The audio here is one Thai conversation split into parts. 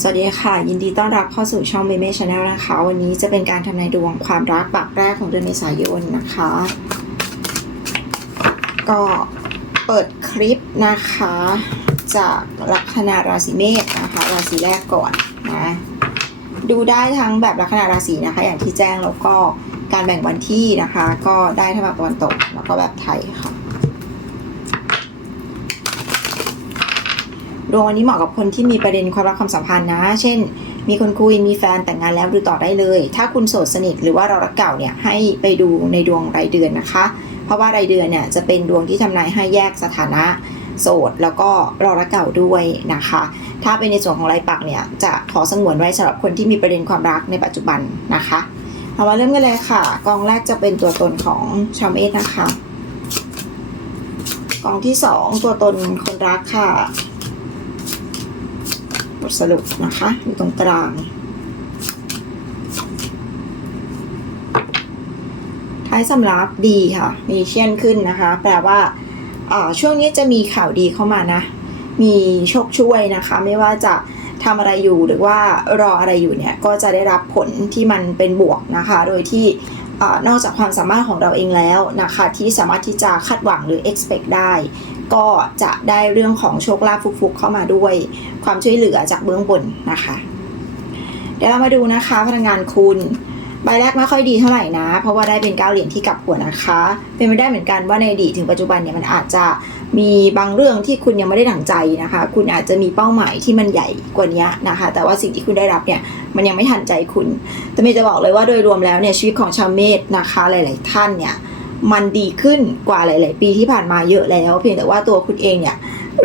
สวัสดีค่ะ ยินดีต้อนรับเข้าสู่ช่องเมเม่ชาแนลนะคะ วันนี้จะเป็นการทำนายดวงความรักปักแรกของเดือนเมษายนนะคะ ก็เปิดคลิปนะคะ จากลัคนาราศีเมษนะคะ ราศีแรกก่อนนะดูได้ทั้งแบบลัคนาราศีนะคะ อย่างที่แจ้งแล้วก็การแบ่งวันที่นะคะ ก็ได้ทั้งแบบตะวันตกแล้วก็แบบไทยค่ะ ดวงวันนี้เหมาะกับคนที่มีประเด็นความรักความสัมพันธ์นะ เช่น มีคนคุยมีแฟนแต่งงานแล้วดูต่อได้เลย ถ้าคุณโสดสนิทหรือว่าเรารักเก่าเนี่ยให้ไปดูในดวงรายเดือนนะคะ เพราะว่ารายเดือนเนี่ยจะเป็นดวงที่ทำนายให้แยกสถานะโสดแล้วก็รอรักเก่าด้วยนะคะ ถ้าเป็นในส่วนของรายปักเนี่ยจะขอสงวนไว้สำหรับคนที่มีประเด็นความรักในปัจจุบันนะคะเอามาเริ่มกันเลยค่ะ กองแรกจะเป็นตัวตนของชาวเมษนะคะ กองที่สองตัวตนคนรักค่ะ บทสรุปนะคะอยู่ตรงกลาง ท้ายสำรับดีค่ะ มีเชียนขึ้นนะคะ แปลว่าช่วงนี้จะมีข่าวดีเข้ามานะ มีโชคช่วยนะคะ ไม่ว่าจะทำอะไรอยู่หรือว่ารออะไรอยู่เนี่ย ก็จะได้รับผลที่มันเป็นบวกนะคะ โดยที่อนอกจากความสามารถของเราเองแล้วนะคะ ที่สามารถที่จะคาดหวังหรือ expect ได้ ก็จะได้เรื่องของโชคลาภฟุกๆเข้ามาด้วย ความช่วยเหลือจากเบื้องบนนะคะ เดี๋ยวเรามาดูนะคะพลังงานคุณใบแรกไม่ค่อยดีเท่าไหร่นะ เพราะว่าได้เป็นเก้าเหรียญที่กลับหัวนะคะ เป็นไปได้เหมือนกันว่าในอดีตถึงปัจจุบันเนี่ยมันอาจจะมีบางเรื่องที่คุณยังไม่ได้ดั่งใจนะคะ คุณอาจจะมีเป้าหมายที่มันใหญ่กว่านี้นะคะ แต่ว่าสิ่งที่คุณได้รับเนี่ยมันยังไม่ทันใจคุณ แต่เมย์จะบอกเลยว่าโดยรวมแล้วเนี่ยชีวิตของชาวเมษนะคะหลาย ๆ ท่านเนี่ย มันดีขึ้นกว่าหลาย ๆ ปีที่ผ่านมาเยอะแล้ว เพียงแต่ว่าตัวคุณเองเนี่ย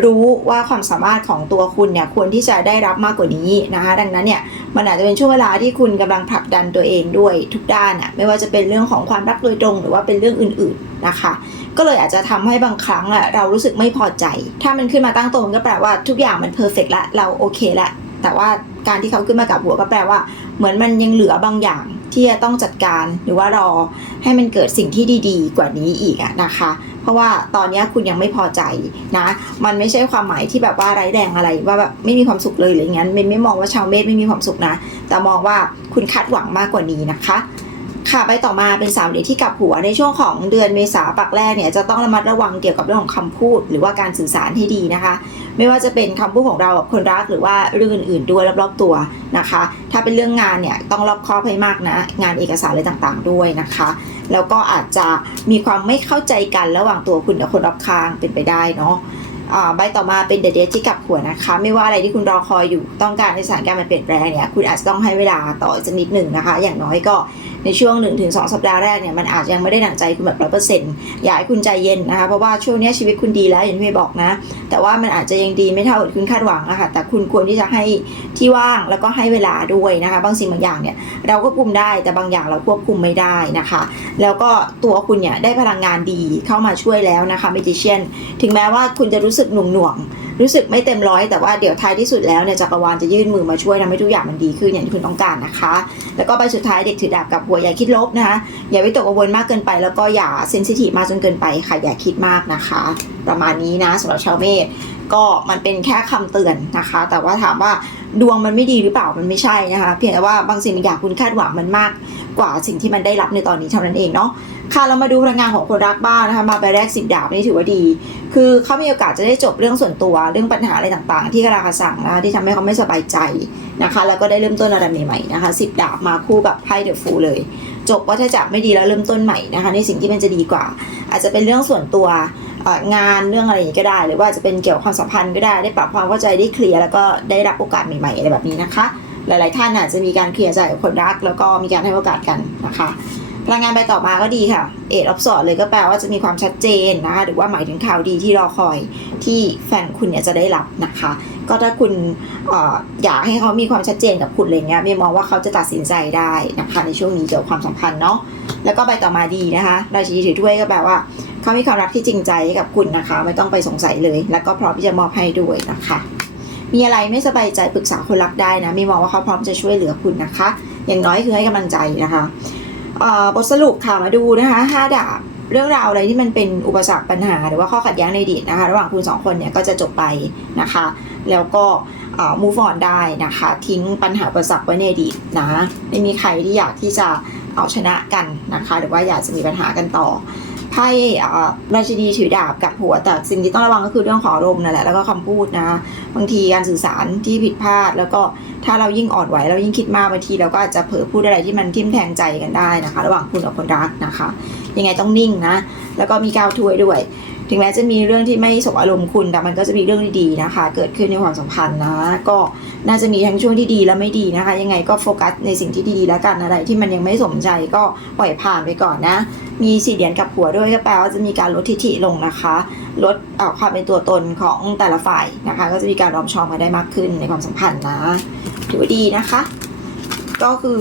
รู้ว่าความสามารถของตัวคุณเนี่ยควรที่จะได้รับมากกว่านี้นะคะดังนั้นเนี่ยมันอาจจะเป็นช่วงเวลาที่คุณกำลังผลักดันตัวเองด้วยทุกด้านอะไม่ว่าจะเป็นเรื่องของความรักโดยตรง หรือว่าเป็นเรื่องอื่น ๆ นะคะ ก็เลยอาจจะทำให้บางครั้งอะเรารู้สึกไม่พอใจ ถ้ามันขึ้นมาตั้งตรงก็แปลว่าทุกอย่างมันเพอร์เฟกละเราโอเคละแต่ว่าการที่เขาขึ้นมากับหัวก็แปลว่า เหมือนมันยังเหลือบางอย่าง ที่จะต้องจัดการหรือว่ารอให้มันเกิดสิ่งที่ดีๆ กว่านี้อีกอะนะคะ เพราะว่าตอนนี้คุณยังไม่พอใจนะ มันไม่ใช่ความหมายที่แบบว่าไร้แรงอะไรว่าแบบไม่มีความสุขเลยหรืออย่างนั้นไม่ไม่มองว่าชาวเมษไม่มีความสุขนะ แต่มองว่าคุณคาดหวังมากกว่านี้นะคะ ค่ะไปต่อมาเป็นสามเหรียญที่กลับหัวในช่วงของเดือนเมษาปักแรกเนี่ยจะต้องระมัดระวังเกี่ยวกับเรื่องของคำพูด หรือว่าการสื่อสารให้ดีนะคะ ไม่ว่าจะเป็นคำพูดของเรากับคนรักหรือว่าเรื่องอื่นๆด้วยรอบๆตัวนะคะ ถ้าเป็นเรื่องงานเนี่ยต้องรอบคอบให้มากนะ งานเอกสารอะไรต่างๆด้วยนะคะ แล้วก็อาจจะมีความไม่เข้าใจกันระหว่างตัวคุณกับคนรอบข้างเป็นไปได้เนาะ ใบต่อมาเป็นเดเดที่กลับหัวนะคะ ไม่ว่าอะไรที่คุณรอคอยอยู่ต้องการในสถานการณ์มันเปลี่ยนแปลงเนี่ยคุณอาจจะต้องให้เวลาต่ออีกสักนิดหนึ่งนะคะ อย่างน้อยก็ในช่วง 1-2 สัปดาห์แรกเนี่ยมันอาจจะยังไม่ได้ดั่งใจคุณแบบร้อยเปอร์เซ็นต์อยากให้คุณใจเย็นนะคะ เพราะว่าช่วงนี้ชีวิตคุณดีแล้วอย่างที่เมย์บอกนะ แต่ว่ามันอาจจะยังดีไม่เท่าที่คุณคาดหวังอะค่ะแต่คุณควรที่จะให้ที่ว่างแล้วก็ให้เวลาด้วยนะคะ บางสิ่งบางอย่างเนี่ยเราก็คุมได้แต่บางอย่างเราควบคุมไม่ได้นะคะ แล้วก็ตัวคุณเนี่ยได้พลังงานดีเข้ามาช่วยแล้วนะคะ m a g i c i a n ถึงแม้ว่าคุณจะรู้สึกหน่วงหน่วงรู้สึกไม่เต็มร้อยแต่ว่าเดี๋ยวท้ายที่สุดแล้วเนี่ยจักรวาลจะยื่นมือมาช่วยทำให้ทุกอย่างมันดีขึ้นอย่างที่คุณต้องการนะคะ แล้วก็ใบสุดท้ายเด็กถือดาบกับหัวอย่าคิดลบนะคะ อย่าวิตกกังวลมากเกินไป แล้วก็อย่าเซนซิทีฟมากจนเกินไปค่ะอย่าคิดมากนะคะ ประมาณนี้นะสำหรับชาวเมษ ก็มันเป็นแค่คำเตือนนะคะ แต่ว่าถามว่าดวงมันไม่ดีหรือเปล่ามันไม่ใช่นะคะ เพียงแต่ว่าบางสิ่งบางอย่างคุณคาดหวังมันมากกว่าสิ่งที่มันได้รับในตอนนี้เท่านั้นเองเนาะค่ะเรามาดูพลังงานของคนรักบ้างนะคะ มาใบแรกสิบดาบนี่ถือว่าดี คือเขามีโอกาสจะได้จบเรื่องส่วนตัวเรื่องปัญหาอะไรต่างๆ ที่กระราสั่งนะที่ทำให้เขาไม่สบายใจนะคะ แล้วก็ได้เริ่มต้นอะไรใหม่ๆนะคะสิบดาบมาคู่กับไพ่เดอะฟูเลย จบวัฏจักรไม่ดีแล้วเริ่มต้นใหม่นะคะ ในสิ่งที่มันจะดีกว่า อาจจะเป็นเรื่องส่วนตัว งานเรื่องอะไรอย่างนี้ก็ได้ หรือว่าจะเป็นเกี่ยวกับความสัมพันธ์ก็ได้ได้ปรับความเข้าใจได้เคลียร์แล้วก็ได้รับโอกาสใหม่ๆอะไรแบบนี้นะคะ หลายๆท่านอาจจะมีการเคลียร์ใจกับคนรัก แล้วก็มีการให้โอกาสกันนะคะพลังงานไปต่อมาก็ดีค่ะ เอ็ดออฟสอดเลยก็แปลว่าจะมีความชัดเจนนะคะหรือว่าหมายถึงข่าวดีที่รอคอยที่แฟนคุณเนี่ยจะได้รับนะคะ ก็ถ้าคุณออยากให้เขามีความชัดเจนกับคุณอะไรเงี้ยเมย์มองว่าเขาจะตัดสินใจได้นะคะในช่วงนี้เกี่ยวกับความสัมพันธ์เนาะแล้วก็ใบต่อมาดีนะคะราชีถือถ้วยก็แปลว่า เขามีความรักที่จริงใจกับคุณนะคะ ไม่ต้องไปสงสัยเลย แล้วก็พร้อมที่จะมอบให้ด้วยนะคะ มีอะไรไม่สบายใจปรึกษาคนรักได้นะ มีมองว่าเขาพร้อมจะช่วยเหลือคุณนะคะ อย่างน้อยคือให้กำลังใจนะคะเอ่อบทสรุปค่ะมาดูนะคะห้าดาบเรื่องราวอะไรที่มันเป็นอุปสรรคปัญหา หรือว่าข้อขัดแย้งในอดีตนะคะ ระหว่างคุณสองคนเนี่ยก็จะจบไปนะคะ แล้วก็อ่อ move on ได้นะคะ ทิ้งปัญหาอุปสรรคไว้ในอดีตนะไม่มีใครที่อยากที่จะเอาชนะกันนะคะ หรือว่าอยากจะมีปัญหากันต่อ ไพ่อ่อราชินีถือดาบกับหัวแต่สิ่งที่ต้องระวังก็คือเรื่องของอารมณ์นั่นแหละแล้วก็คำพูดนะ บางทีการสื่อสารที่ผิดพลาด แล้วก็ถ้าเรายิ่งอ่อนไหวเรายิ่งคิดมากบางทีเราก็อาจจะเผลอพูดอะไรที่มันทิ่มแทงใจกันได้นะคะ ระหว่างคุณกับคนรักนะคะ ยังไงต้องนิ่งนะ แล้วก็มีก้าวถ้วยด้วย ถึงแม้จะมีเรื่องที่ไม่สมอารมณ์คุณ แต่มันก็จะมีเรื่องดีๆนะคะ เกิดขึ้นในความสัมพันธ์นะ ก็น่าจะมีทั้งช่วงที่ดีและไม่ดีนะคะ ยังไงก็โฟกัสในสิ่งที่ดีๆแล้วกันอะไรที่มันยังไม่สมใจก็ปล่อยผ่านไปก่อนนะ มีสี่เหรียญกับหัวด้วยก็แปลว่าจะมีการลดทิฐิลงนะคะ ลดความเป็นตัวตนของแต่ละฝ่ายนะคะ ก็จะมีการรอมชอมกันได้มากขึ้นในความสัมพันธ์นะถือว่าดีนะคะ ก็คือ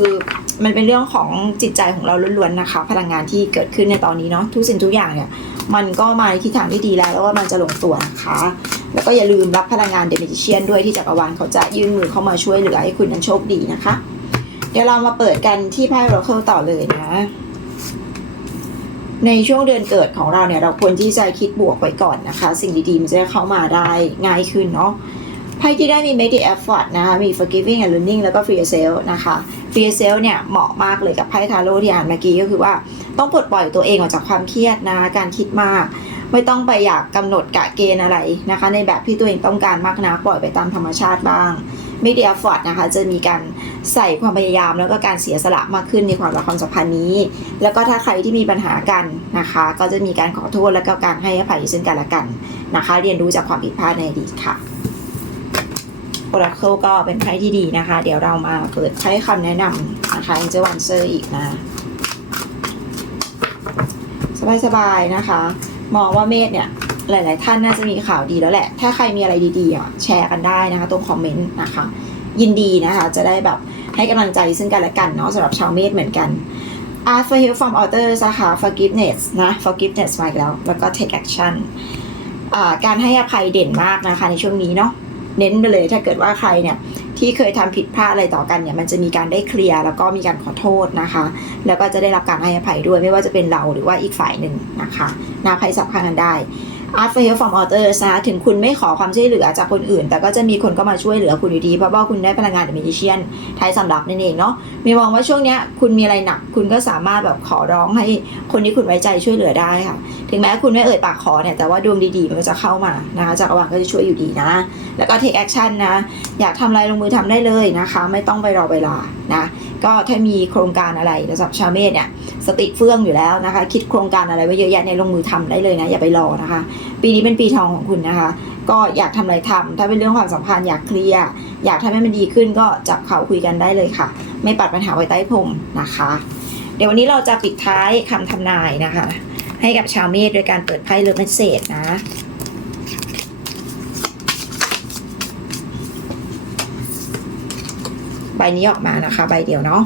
มันเป็นเรื่องของจิตใจของเราล้วนๆนะคะ พลังงานที่เกิดขึ้นในตอนนี้เนาะทุกสิ่งทุกอย่างเนี่ย มันก็มาในทิศทางที่ดีแล้ว แล้วว่ามันจะลงตัวนะคะ แล้วก็อย่าลืมรับพลังงานเดมิจิเชียนด้วยที่จักรวาลเขาจะยื่นมือเข้ามาช่วยเหลือให้คุณนั้นโชคดีนะคะ เดี๋ยวเรามาเปิดกันที่ไพ่โรเคิลต่อเลยนะในช่วงเดือนเกิดของเราเนี่ยเราควรที่จะคิดบวกไว้ก่อนนะคะ สิ่งดีๆมันจะเข้ามาได้ง่ายขึ้นเนาะ ไพ่ที่ได้มี make the effort นะคะ มี forgiving and learning แล้วก็ free yourself นะคะ free yourself เนี่ย เหมาะมากเลยกับไพ่ทาโร่ที่อ่านเมื่อกี้ก็คือว่าต้องปลดปล่อยตัวเองออกจากความเครียดนะการคิดมาก ไม่ต้องไปอยากกำหนดกะเกณฑ์อะไรนะคะ ในแบบที่ตัวเองต้องการมากนะปล่อยไปตามธรรมชาติบ้าง make the effort นะคะ จะมีการใส่ความพยายามแล้วก็การเสียสละมากขึ้นในความรักความสัมพันธ์นี้ แล้วก็ถ้าใครที่มีปัญหากันนะคะ ก็จะมีการขอโทษและก็การให้อภัยซึ่งกันและกันนะคะ เรียนรู้จากความผิดพลาดในอดีตค่ะ Oracle ก็เป็นไพ่ที่ดีนะคะ เดี๋ยวเรามาเปิดใช้คำแนะนำนะคะ Angel Answer อีกนะ สบายๆนะคะ มองว่าเมษเนี่ยหลาย ๆ ท่านน่าจะมีข่าวดีแล้วแหละ ถ้าใครมีอะไรดีๆอะแชร์กันได้นะคะ ตรงคอมเมนต์นะคะ ยินดีนะคะ จะได้แบบให้กำลังใจซึ่งกันและกันเนาะสำหรับชาวเมษเหมือนกัน Art for Help from Others นะคะ Forgiveness นะ Forgiveness มาแล้ว แล้วก็ Take Action อ่าการให้อภัยเด่นมากนะคะในช่วงนี้เนาะ เน้นไปเลยถ้าเกิดว่าใครเนี่ยที่เคยทำผิดพลาดอะไรต่อกันเนี่ยมันจะมีการได้เคลียร์แล้วก็มีการขอโทษนะคะ แล้วก็จะได้รับการให้อภัยด้วยไม่ว่าจะเป็นเราหรือว่าอีกฝ่ายหนึ่งนะคะนาภัยสับข้างกันได้ Art for Help from Others นะถึงคุณไม่ขอความช่วยเหลือจากคนอื่น แต่ก็จะมีคนก็มาช่วยเหลือคุณอยู่ดี เพราะว่าคุณได้พลังงานเดมิเชียนไทยสำหรับนั่นเองเนาะมีมองว่าช่วงเนี้ยคุณมีอะไรหนัก คุณก็สามารถแบบขอร้องให้คนที่คุณไว้ใจช่วยเหลือได้ค่ะ ถึงแม้คุณไม่เอ่ยปากขอเนี่ย แต่ว่าดวงดีๆ มันก็จะเข้ามานะคะจักรวาลก็จะช่วยอยู่ดีนะ แล้วก็ take action นะ อยากทำอะไรลงมือทำได้เลยนะคะ ไม่ต้องไปรอเวลานะ ก็ถ้ามีโครงการอะไรสำหรับชาวเมษเนี่ยสติเฟื่องอยู่แล้วนะคะ คิดโครงการอะไรไว้เยอะแยะในลงมือทำได้เลยนะอย่าไปรอนะคะ ปีนี้เป็นปีทองของคุณนะคะ ก็อยากทำอะไรทำถ้าเป็นเรื่องความสัมพันธ์อยากเคลียร์อยากทำให้มันดีขึ้นก็จับเข่าคุยกันได้เลยค่ะ ไม่ปัดปัญหาไว้ใต้พรมนะคะ เดี๋ยววันนี้เราจะปิดท้ายคำทำนายนะคะ ให้กับชาวเมษโดยการเปิดไพ่เลิฟเมสเซจนะ ใบ นี้ออกมานะคะ ใบเดียวเนาะ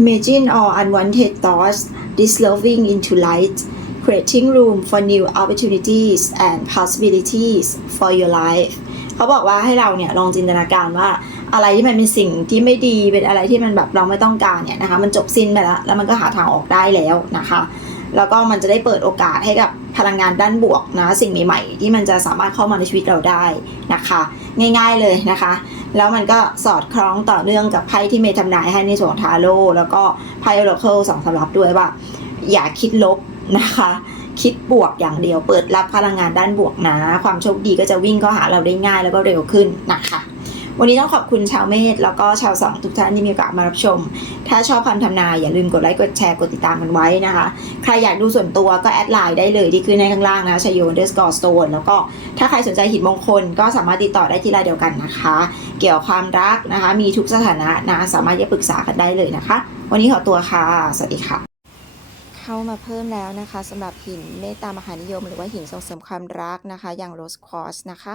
Imagine all unwanted thoughts dissolving into light creating room for new opportunities and possibilities for your life เขาบอกว่าให้เราเนี่ยลองจินตนาการว่าอะไรที่มันเป็นสิ่งที่ไม่ดีเป็นอะไรที่มันแบบเราไม่ต้องการเนี่ยนะคะ มันจบสิ้นไปแล้ว แล้วมันก็หาทางออกได้แล้วนะคะ แล้วก็มันจะได้เปิดโอกาสให้กับ พลังงานด้านบวกนะสิ่งใหม่ๆ ที่มันจะสามารถเข้ามาในชีวิตเราได้นะคะ ง่ายๆเลยนะคะ แล้วมันก็สอดคล้องต่อเนื่องกับไพ่ที่เมย์ทำนายให้ในส่วนของทาโร่แล้วก็ไพ่โอราเคิลสองสำรับด้วยว่า อย่าคิดลบนะคะ คิดบวกอย่างเดียวเปิดรับพลังงานด้านบวกนะ ความโชคดีก็จะวิ่งเข้าหาเราได้ง่ายแล้วก็เร็วขึ้นนะคะ วันนี้ต้องขอบคุณชาวเมษแล้วก็ชาวสองทุกท่านที่มีโอกาสมารับชม ถ้าชอบคำทำนายอย่าลืมกดไลค์กดแชร์กดติดตามกันไว้นะคะ ใครอยากดูส่วนตัวก็แอดไลน์ได้เลยที่ขึ้นในข้างล่างนะชโยนเดรสกอร์สโตนแล้วก็ถ้าใครสนใจหินมงคลก็สามารถติดต่อได้ที่ไลน์เดียวกันนะคะ เกี่ยวกับความรักนะคะ มีทุกสถานะนะสามารถจะปรึกษากันได้เลยนะคะ วันนี้ขอตัวค่ะ สวัสดีค่ะเข้ามาเพิ่มแล้วนะคะสำหรับหินเมตตามหานิยม หรือว่าหินส่งเสริมความรักนะคะ อย่างโรสคอสนะคะ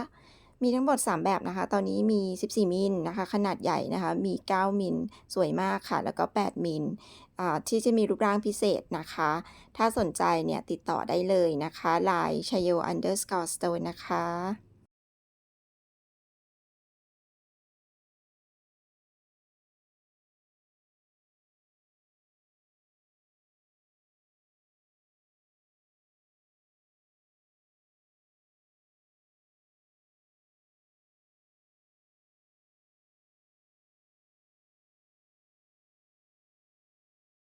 มีทั้งหมด 3 แบบนะคะ ตอนนี้มี 14 มิลนะคะ ขนาดใหญ่นะคะ มี 9 มิล สวยมากค่ะ แล้วก็ 8 มิลอ่าที่จะมีรูปร่างพิเศษนะคะ ถ้าสนใจเนี่ยติดต่อได้เลยนะคะ Line ช a y o underscore stone นะคะ